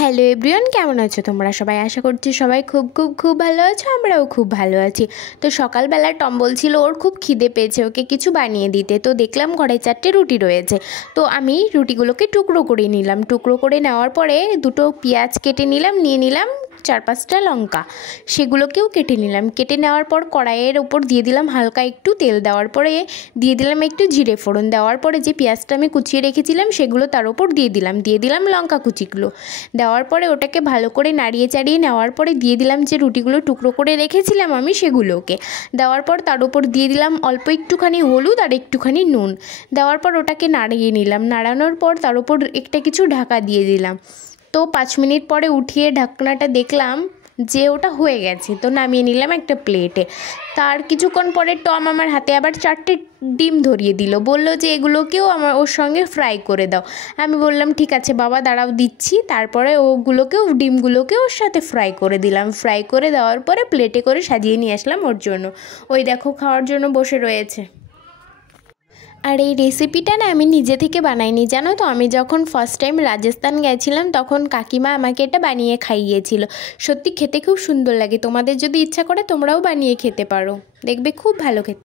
Hello everyone, কেমন আছো তোমরা সবাই? আশা করছি সবাই খুব খুব খুব ভালো আছো। আমরাও খুব ভালো আছি। তো সকালবেলা টম বলছিল ওর খুব খিদে পেয়েছে, ওকে কিছু বানিয়ে দিতে। তো দেখলাম ঘরে 4টে রুটি রয়েছে। তো আমি রুটিগুলোকে টুকরো করে নিলাম। টুকরো করে নেওয়ার পরে দুটো পেঁয়াজ কেটে নিলাম, নিয়ে নিলাম 4-5টা লঙ্কা, সেগুলোকেও কেটে নিলাম। কেটে নেওয়ার পর কড়াইয়ের ওপর দিয়ে দিলাম হালকা একটু তেল। দেওয়ার পরে দিয়ে দিলাম একটু জিরে ফোড়ন। দেওয়ার পরে যে পেঁয়াজটা আমি কুচিয়ে রেখেছিলাম সেগুলো তার ওপর দিয়ে দিলাম লঙ্কা কুচিগুলো। দেওয়ার পরে ওটাকে ভালো করে নাড়িয়ে চাড়িয়ে নেওয়ার পরে দিয়ে দিলাম যে রুটিগুলো টুকরো করে রেখেছিলাম আমি সেগুলোকে। দেওয়ার পর তার উপর দিয়ে দিলাম অল্প একটুখানি হলুদ আর একটুখানি নুন। দেওয়ার পর ওটাকে নাড়িয়ে নিলাম। নাড়ানোর পর তার উপর একটা কিছু ঢাকা দিয়ে দিলাম। তো 5 মিনিট পরে উঠিয়ে ঢাকনাটা দেখলাম যে ওটা হয়ে গেছে। তো নামিয়ে নিলাম একটা প্লেটে। তার কিছুক্ষণ পরে টম আমার হাতে আবার 4টে ডিম ধরিয়ে দিল, বলল যে এগুলোকেও আমার ওর সঙ্গে ফ্রাই করে দাও। আমি বললাম ঠিক আছে বাবা, দাঁড়াও দিচ্ছি। তারপরে ডিমগুলোকেও ওর সাথে ফ্রাই করে দিলাম। ফ্রাই করে দেওয়ার পরে প্লেটে করে সাজিয়ে নিয়ে আসলাম ওর জন্য। ওই দেখো খাওয়ার জন্য বসে রয়েছে। আর এই রেসিপিটা না আমি নিজে থেকে বানাইনি, জানো তো। আমি যখন ফার্স্ট টাইম রাজস্থান গেছিলাম তখন কাকিমা আমাকে এটা বানিয়ে খাইয়েছিল। সত্যি খেতে খুব সুন্দর লাগে। তোমাদের যদি ইচ্ছা করে তোমরাও বানিয়ে খেতে পারো, দেখবে খুব ভালো খেতে।